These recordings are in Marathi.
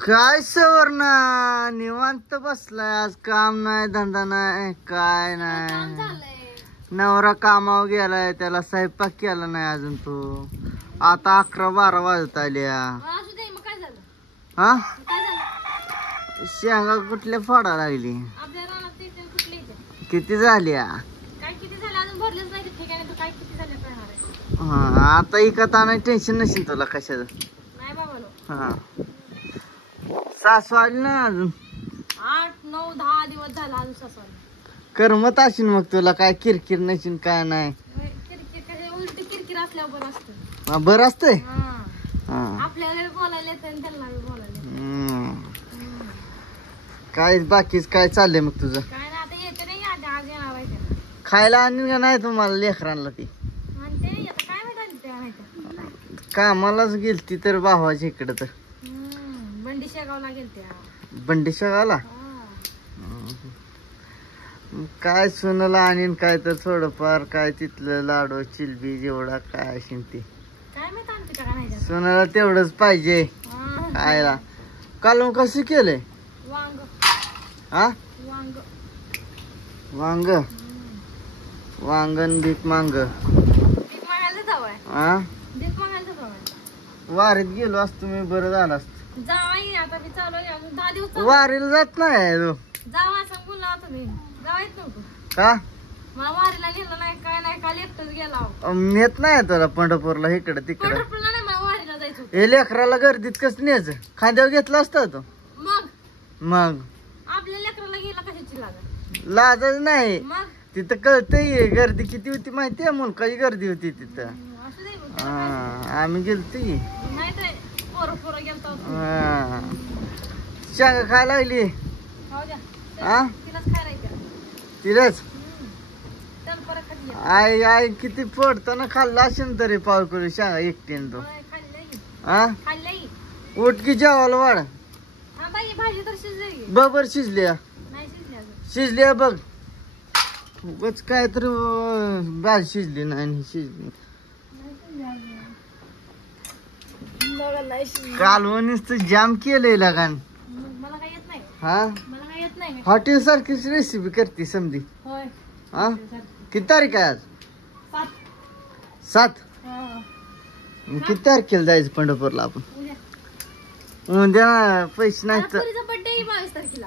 काय सवर्ण निवांत बसलाय, आज काम नाही धंदा नाही काय नाही. नवरा कामावर गेलाय, त्याला स्वयंपाक केला नाही अजून. तो आता 11-12 वाजत आल्या. हा शेंगा कुठल्या फोडा लागली? किती झाल्या? हा आता इकत आणाय टेन्शन नसेल तुला कशाचं. हा सासू आली ना अजून? 8-9-10 दिवस झाला अजून सासू आली. करमत असेल मग तुला, काय किरकिर नसेल काय नाही. उलटी किरकिर असल्यावर बरं असतं. बरं असतंय. आपल्याला बोलायला येतं आणि त्यांना बोलायला. काय बाकीच काय चाललंय मग तुझं? काय नाही आता येते नाही, आज येणार आहे त्याला. खायला आणीन का नाही तुम्हाला लेकरांना ती? आणि ते आता काय माहिती तेव्हा माहिती. कामालाच गेलती तर भावाच्या इकडं तर. बंडी शेगावला गेलते. बंडी शेगावला? काय सुनला आणीन काय तर थोडंफार, काय तिथलं लाडू चिलबी जेवढा काय असेल ते. काय माहिती आणते का नाही. सुनाला तेवढंच पाहिजे खायला. काल मग कसं केलंय? वांग. हा वांग. वांग. वांगण भीक मांग. भीक मागायला जावाय. हा भीक मागायला जावाय. वारीत गेलो असतो मी, बरं झालं असत. जावाय आता मी चालू आहे अजून 10 दिवस. वारीला जात नाही तू? जावा असं बोलला तुम्ही. जावायच नव्हतं का? मला वारीला गेलं नाही काय नाही, काल एकटंच गेला. नेत नाही तुला पंढरपूरला इकडं तिकडं? पंढरपूरला नाही, मला वारीला जायचं होतं. हे लेकराला गर्दीत कसं न्यायचं? खांद्यावर घेतलं असतं तो. मग आपल्या लेकराला गेला कशाची लागत? लाजच नाही. मग तिथं कळतंय गर्दी किती होती माहितीये, मुलकाची गर्दी होती तिथं. असं नाही मग. आम्ही गेलतो की. नाही तर पोरं गेलतो. शेंगा खायला लागली. खाऊ द्या. हा तिलाच खायला येते. तिलाच चल परत खाली ये. आई आई किती फोडताना खाल्ला असेल तरी पाव करू शेंगा एकटीन तो. होय, खाल्लंय. हा खाल्लंय. उठ की जेवायला वाढ. हा बाई भाजी तर शिजली. बरोबर शिजल्या. नाही शिजली अजून. शिजल्या बघ. उगाच काय तर भाजी शिजली नाही शिजली. नाही शिजली. कालवणीच जाम केलंय लगान. मला काय येत नाही. हा मला काय येत नाही. हॉटेल सारखीच रेसिपी करते समधी. होय. हा किती तारीख आहे आज? 7. किती तारखेला जायचं पंढरपूरला आपण? उद्या पैसे नाही तर बर्थडे 22 तारखेला.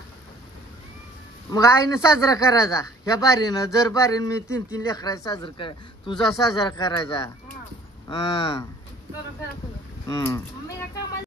मग आईने साजरा करायचा ह्या बारीनं. जर बारीनं मी 3 लेकराचा साजरा करायचा, तुझा साजरा करायचा. हा करा. हम्म मी काय कामाला